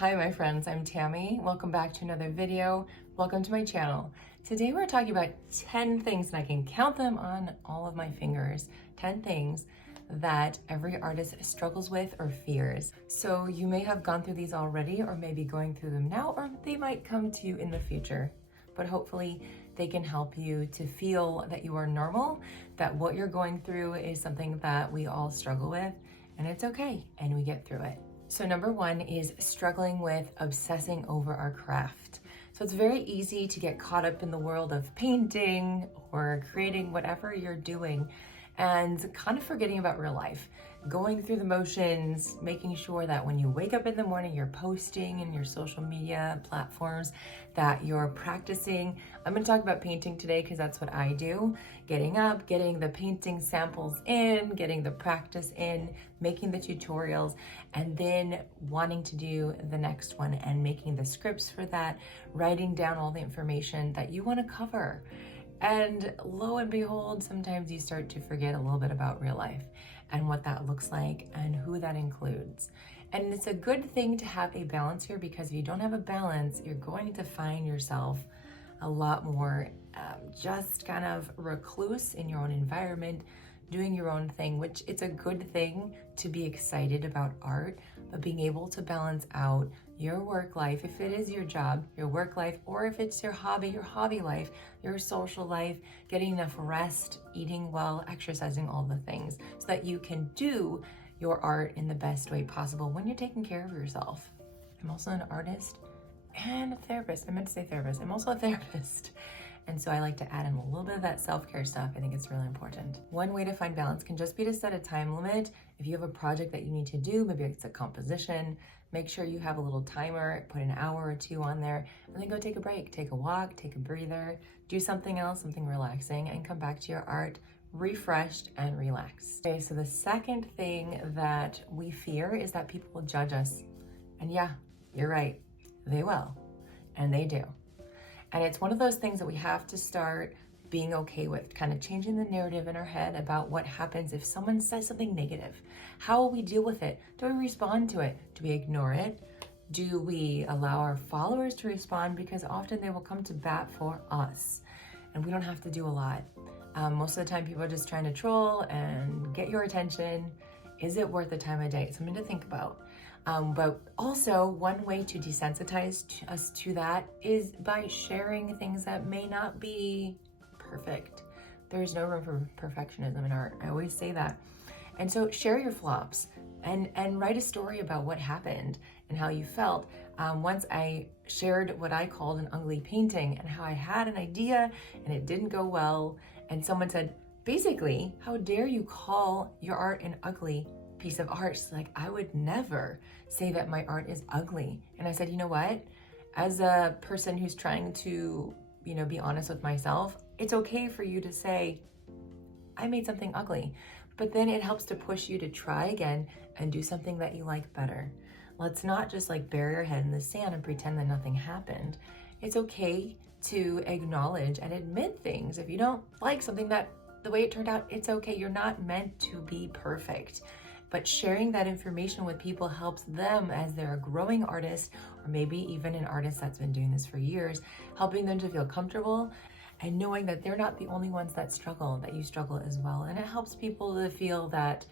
Hi my friends, I'm Tammy. Welcome back to another video. Welcome to my channel. Today we're talking about 10 things, and I can count them on all of my fingers, 10 things that every artist struggles with or fears. So you may have gone through these already, or maybe going through them now, or they might come to you in the future. But hopefully they can help you to feel that you are normal, that what you're going through is something that we all struggle with, and it's okay, and we get through it. So number one is struggling with obsessing over our craft. So it's very easy to get caught up in the world of painting or creating whatever you're doing and kind of forgetting about real life, going through the motions, making sure that when you wake up in the morning, you're posting in your social media platforms, that you're practicing. I'm going to talk about painting today because that's what I do. Getting up, getting the painting samples in, getting the practice in, making the tutorials, and then wanting to do the next one and making the scripts for that, writing down all the information that you want to cover. And lo and behold, sometimes you start to forget a little bit about real life and what that looks like and who that includes. And it's a good thing to have a balance here, because if you don't have a balance, you're going to find yourself a lot more just kind of recluse in your own environment, doing your own thing, which it's a good thing to be excited about art, but being able to balance out your work life, if it is your job, your work life, or if it's your hobby life, your social life, getting enough rest, eating well, exercising, all the things, so that you can do your art in the best way possible when you're taking care of yourself. I'm also an artist and a therapist. I meant to say therapist. I'm also a therapist. And so I like to add in a little bit of that self-care stuff. I think it's really important. One way to find balance can just be to set a time limit. If you have a project that you need to do, maybe it's a composition, make sure you have a little timer, put an hour or two on there, and then go take a break, take a walk, take a breather, do something else, something relaxing, and come back to your art refreshed and relaxed. Okay, so the second thing that we fear is that people will judge us. And yeah, you're right, they will, and they do. And it's one of those things that we have to start being okay with, kind of changing the narrative in our head about what happens if someone says something negative. How will we deal with it? Do we respond to it? Do we ignore it? Do we allow our followers to respond? Because often they will come to bat for us, and we don't have to do a lot. Most of the time people are just trying to troll and get your attention. Is it worth the time of day? Something to think about. But also, one way to desensitize us to that is by sharing things that may not be perfect. There's no room for perfectionism in art. I always say that. And so share your flops and write a story about what happened and how you felt. Once I shared what I called an ugly painting and how I had an idea and it didn't go well. And someone said, basically, how dare you call your art an ugly piece of art? She's like, I would never say that my art is ugly. And I said, you know what? As a person who's trying to, be honest with myself, it's okay for you to say, I made something ugly. But then it helps to push you to try again and do something that you like better. Let's not just bury our head in the sand and pretend that nothing happened. It's okay to acknowledge and admit things. If you don't like something the way it turned out, it's okay. You're not meant to be perfect. But sharing that information with people helps them, as they're a growing artist, or maybe even an artist that's been doing this for years, helping them to feel comfortable and knowing that they're not the only ones that struggle, that you struggle as well. And it helps people to feel that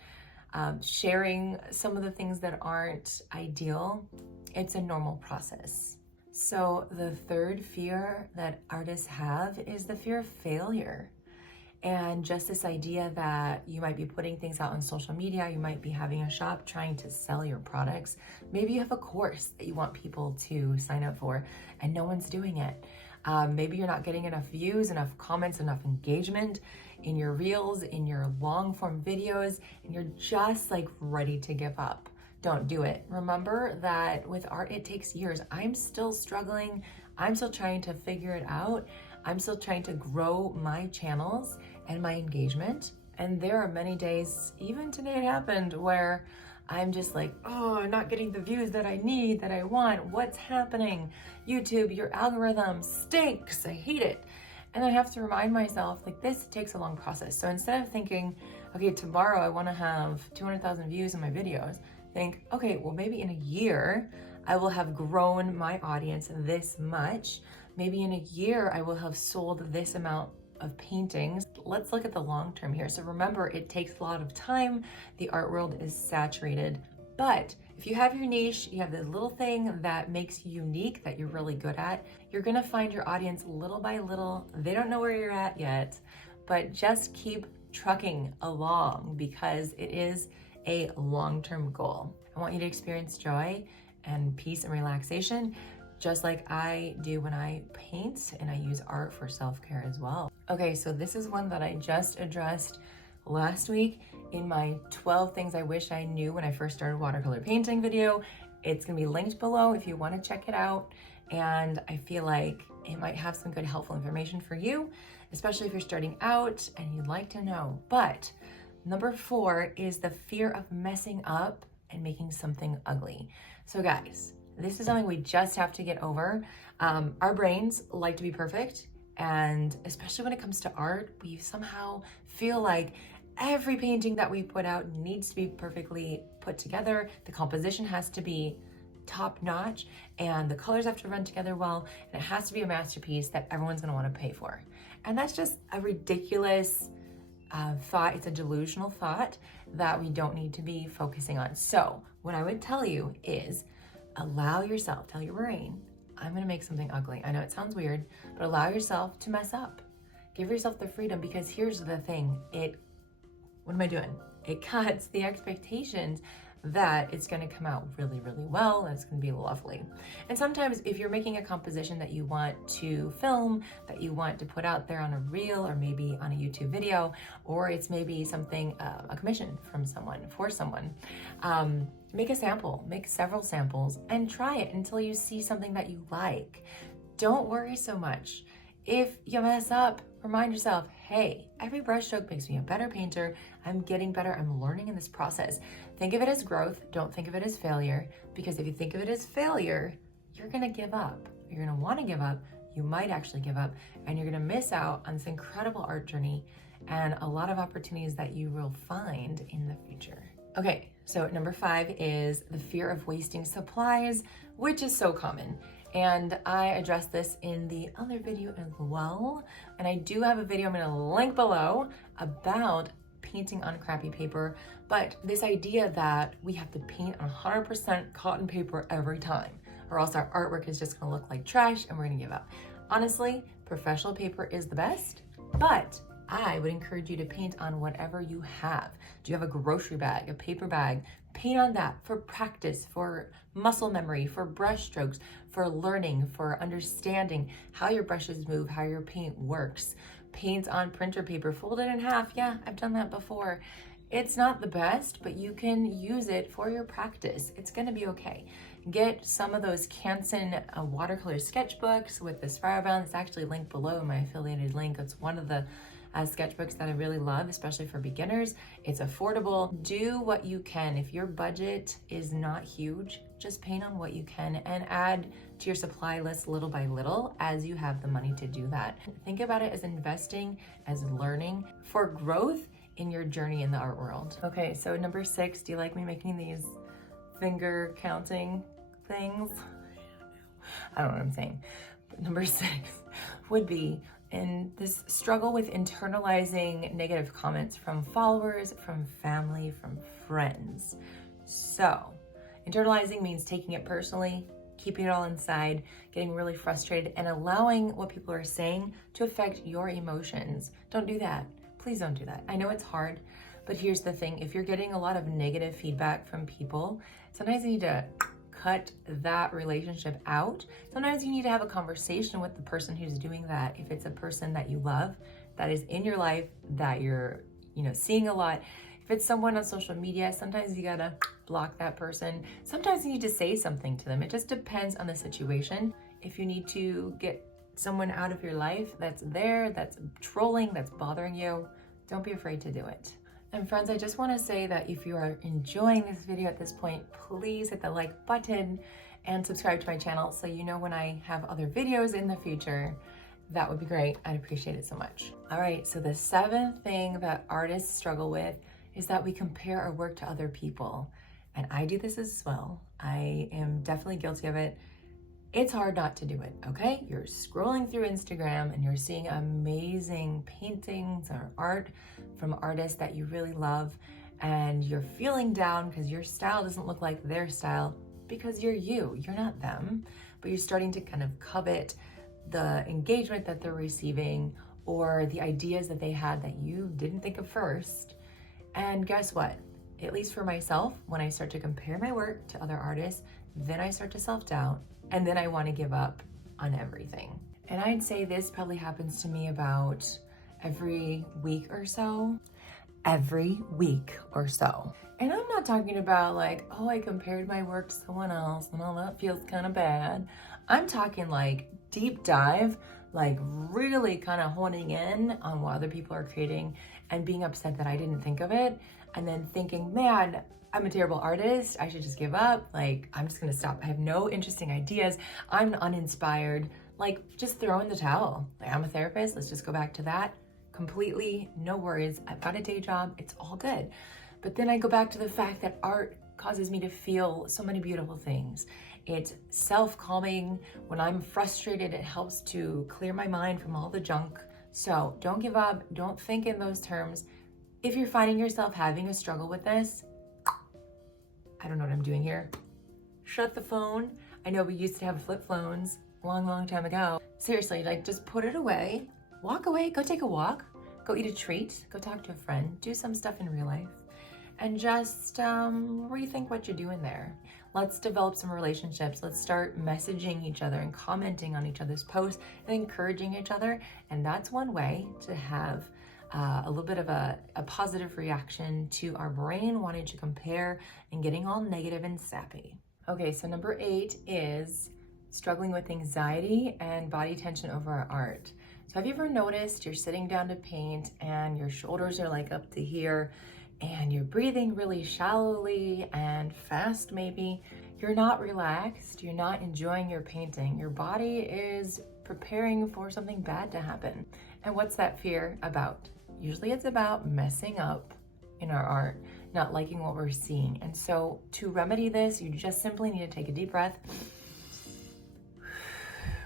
sharing some of the things that aren't ideal, it's a normal process. So the third fear that artists have is the fear of failure. And just this idea that you might be putting things out on social media, you might be having a shop trying to sell your products. Maybe you have a course that you want people to sign up for and no one's doing it. Maybe you're not getting enough views, enough comments, enough engagement in your reels, in your long form videos, and you're just ready to give up. Don't do it. Remember that with art, it takes years. I'm still struggling. I'm still trying to figure it out. I'm still trying to grow my channels and my engagement. And there are many days, even today it happened, where I'm just I'm not getting the views that I need, that I want. What's happening? YouTube, your algorithm stinks. I hate it. And I have to remind myself, this takes a long process. So instead of thinking, okay, tomorrow I want to have 200,000 views in my videos, think, okay, well, maybe in a year I will have grown my audience this much. Maybe in a year, I will have sold this amount of paintings. Let's look at the long term here. So remember, it takes a lot of time. The art world is saturated, but if you have your niche, you have the little thing that makes you unique, that you're really good at, you're gonna find your audience little by little. They don't know where you're at yet, but just keep trucking along because it is a long-term goal. I want you to experience joy and peace and relaxation, just like I do when I paint, and I use art for self-care as well. Okay, so this is one that I just addressed last week in my 12 things I wish I knew when I first started watercolor painting video. It's gonna be linked below if you wanna check it out. And I feel like it might have some good helpful information for you, especially if you're starting out and you'd like to know. But number 4 is the fear of messing up and making something ugly. So guys, this is something we just have to get over. Our brains like to be perfect. And especially when it comes to art, we somehow feel like every painting that we put out needs to be perfectly put together. The composition has to be top notch and the colors have to run together well, and it has to be a masterpiece that everyone's gonna wanna pay for. And that's just a ridiculous thought. It's a delusional thought that we don't need to be focusing on. So what I would tell you is allow yourself, tell your brain, I'm gonna make something ugly. I know it sounds weird, but allow yourself to mess up. Give yourself the freedom, because here's the thing, what am I doing? It cuts the expectations that it's gonna come out really, really well, and it's gonna be lovely. And sometimes if you're making a composition that you want to film, that you want to put out there on a reel or maybe on a YouTube video, or it's maybe something, a commission from someone, for someone, make a sample, make several samples and try it until you see something that you like. Don't worry so much. If you mess up, remind yourself, hey, every brushstroke makes me a better painter. I'm getting better, I'm learning in this process. Think of it as growth, don't think of it as failure, because if you think of it as failure, you're gonna give up. You're gonna wanna give up, you might actually give up, and you're gonna miss out on this incredible art journey and a lot of opportunities that you will find in the future. Okay, so number 5 is the fear of wasting supplies, which is so common. And I addressed this in the other video as well. And I do have a video I'm gonna link below about painting on crappy paper, but this idea that we have to paint on 100% cotton paper every time, or else our artwork is just gonna look like trash and we're gonna give up. Honestly, professional paper is the best, but I would encourage you to paint on whatever you have. Do you have a grocery bag, a paper bag? Paint on that for practice, for muscle memory, for brush strokes, for learning, for understanding how your brushes move, how your paint works. Paint on printer paper, fold it in half. Yeah, I've done that before. It's not the best, but you can use it for your practice. It's gonna be okay. Get some of those Canson watercolor sketchbooks with the spiral bound. It's actually linked below in my affiliated link. It's one of the sketchbooks that I really love, especially for beginners. It's affordable. Do what you can. If your budget is not huge, just paint on what you can and add to your supply list little by little as you have the money to do that. Think about it as investing, as learning for growth in your journey in the art world. Okay, so number 6, do you like me making these finger counting things? I don't know what I'm saying. But number 6 would be in this struggle with internalizing negative comments from followers, from family, from friends. So internalizing means taking it personally, keeping it all inside, getting really frustrated, and allowing what people are saying to affect your emotions. Don't do that. Please don't do that. I know it's hard, but here's the thing. If you're getting a lot of negative feedback from people, sometimes you need to cut that relationship out. Sometimes you need to have a conversation with the person who's doing that. If it's a person that you love, that is in your life, that you're, seeing a lot. If it's someone on social media, sometimes you gotta block that person. Sometimes you need to say something to them. It just depends on the situation. If you need to get someone out of your life that's there, that's trolling, that's bothering you, don't be afraid to do it. And friends, I just want to say that if you are enjoying this video at this point, please hit the like button and subscribe to my channel so you know when I have other videos in the future. That would be great. I'd appreciate it so much. All right, so the 7th thing that artists struggle with is that we compare our work to other people. and I do this as well. I am definitely guilty of it. It's hard not to do it, okay? You're scrolling through Instagram and you're seeing amazing paintings or art from artists that you really love, and you're feeling down because your style doesn't look like their style, because you're not them, but you're starting to kind of covet the engagement that they're receiving or the ideas that they had that you didn't think of first. And guess what? At least for myself, when I start to compare my work to other artists, then I start to self-doubt, and then I want to give up on everything. And I'd say this probably happens to me about every week or so. Every week or so. And I'm not talking about like, oh, I compared my work to someone else and all that feels kind of bad. I'm talking like deep dive, like really kind of honing in on what other people are creating and being upset that I didn't think of it, and then thinking, man, I'm a terrible artist, I should just give up, like I'm just gonna stop, I have no interesting ideas, I'm uninspired, like just throw in the towel. Like, I'm a therapist, let's just go back to that. Completely, no worries, I've got a day job, it's all good. But then I go back to the fact that art causes me to feel so many beautiful things. It's self-calming. When I'm frustrated, it helps to clear my mind from all the junk. So don't give up, don't think in those terms. If you're finding yourself having a struggle with this, I don't know what I'm doing here. Shut the phone. I know we used to have flip phones a long time ago. Seriously, like just put it away, walk away, go take a walk, go eat a treat, go talk to a friend, do some stuff in real life, and just rethink what you're doing there. Let's develop some relationships. Let's start messaging each other and commenting on each other's posts and encouraging each other. And that's one way to have a little bit of a positive reaction to our brain wanting to compare and getting all negative and sappy. Okay, so number 8 is struggling with anxiety and body tension over our art. So have you ever noticed you're sitting down to paint and your shoulders are like up to here and you're breathing really shallowly and fast maybe? You're not relaxed, you're not enjoying your painting. Your body is preparing for something bad to happen. And what's that fear about? Usually it's about messing up in our art, not liking what we're seeing. And so to remedy this, you just simply need to take a deep breath,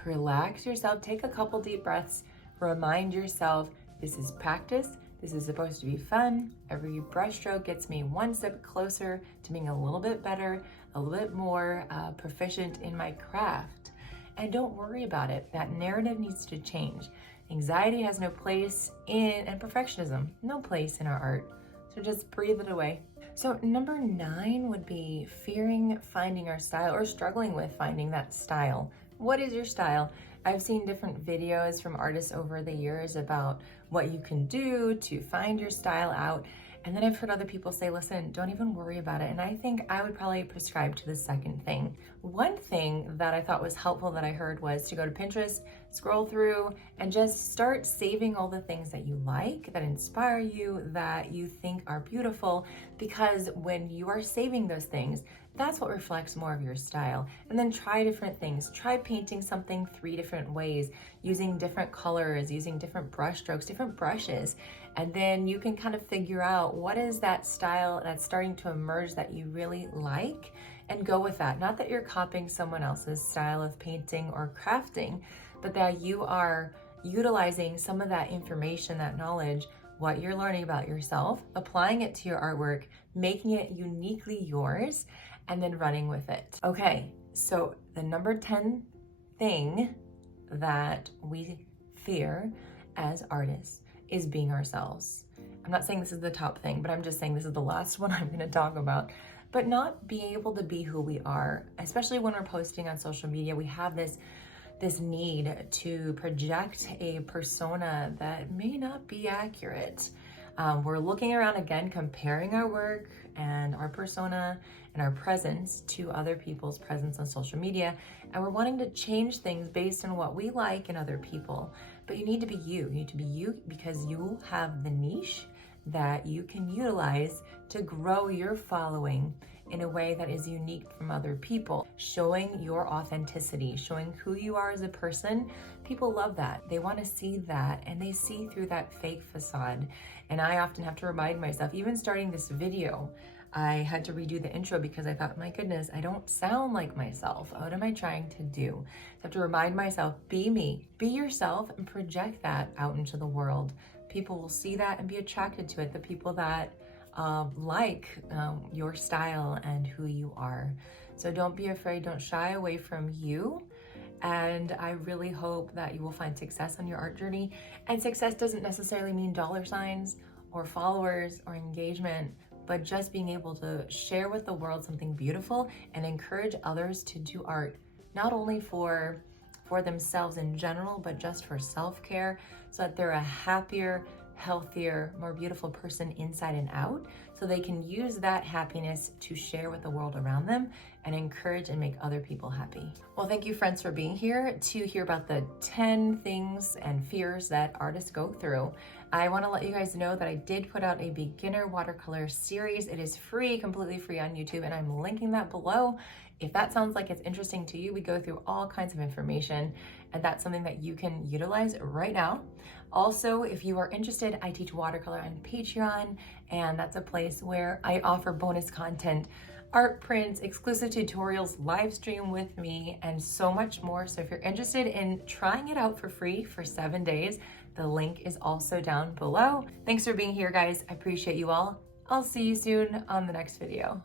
relax yourself, take a couple deep breaths, remind yourself this is practice, this is supposed to be fun. Every brushstroke gets me one step closer to being a little bit better, a little bit more proficient in my craft. And don't worry about it. That narrative needs to change. Anxiety has no place in, and perfectionism, no place in our art. So just breathe it away. So number 9 would be fearing finding our style or struggling with finding that style. What is your style? I've seen different videos from artists over the years about what you can do to find your style out. And then I've heard other people say, listen, don't even worry about it. And I think I would probably prescribe to the second thing. One thing that I thought was helpful that I heard was to go to Pinterest, scroll through, and just start saving all the things that you like, that inspire you, that you think are beautiful, because when you are saving those things, that's what reflects more of your style. And then try different things. Try painting something 3 different ways, using different colors, using different brush strokes, different brushes. And then you can kind of figure out what is that style that's starting to emerge that you really like, and go with that. Not that you're copying someone else's style of painting or crafting, but that you are utilizing some of that information, that knowledge, what you're learning about yourself, applying it to your artwork, making it uniquely yours, and then running with it. Okay, so the number 10 thing that we fear as artists is being ourselves. I'm not saying this is the top thing, but I'm just saying this is the last one I'm gonna talk about. But not being able to be who we are, especially when we're posting on social media, we have this need to project a persona that may not be accurate. We're looking around again, comparing our work and our persona and our presence to other people's presence on social media, and we're wanting to change things based on what we like in other people. But you need to be you. You need to be you because you have the niche that you can utilize to grow your following in a way that is unique from other people, showing your authenticity, showing who you are as a person. People love that. They want to see that, and they see through that fake facade. And I often have to remind myself, even starting this video, I had to redo the intro because I thought, my goodness, I don't sound like myself. What am I trying to do? I have to remind myself, be me, be yourself, and project that out into the world. People will see that and be attracted to it. The people that like your style and who you are. So don't be afraid, don't shy away from you. And I really hope that you will find success on your art journey. And success doesn't necessarily mean dollar signs or followers or engagement, but just being able to share with the world something beautiful and encourage others to do art, not only for themselves in general, but just for self-care, so that they're a happier, healthier, more beautiful person inside and out, so they can use that happiness to share with the world around them and encourage and make other people happy. Well, thank you, friends, for being here to hear about the 10 things and fears that artists go through. I want to let you guys know that I did put out a beginner watercolor series. It is free, completely free on YouTube, and I'm linking that below. If that sounds like it's interesting to you, we go through all kinds of information, and that's something that you can utilize right now. Also, if you are interested, I teach watercolor on Patreon, and that's a place where I offer bonus content, art prints, exclusive tutorials, live stream with me, and so much more. So if you're interested in trying it out for free for 7 days, the link is also down below. Thanks for being here, guys. I appreciate you all. I'll see you soon on the next video.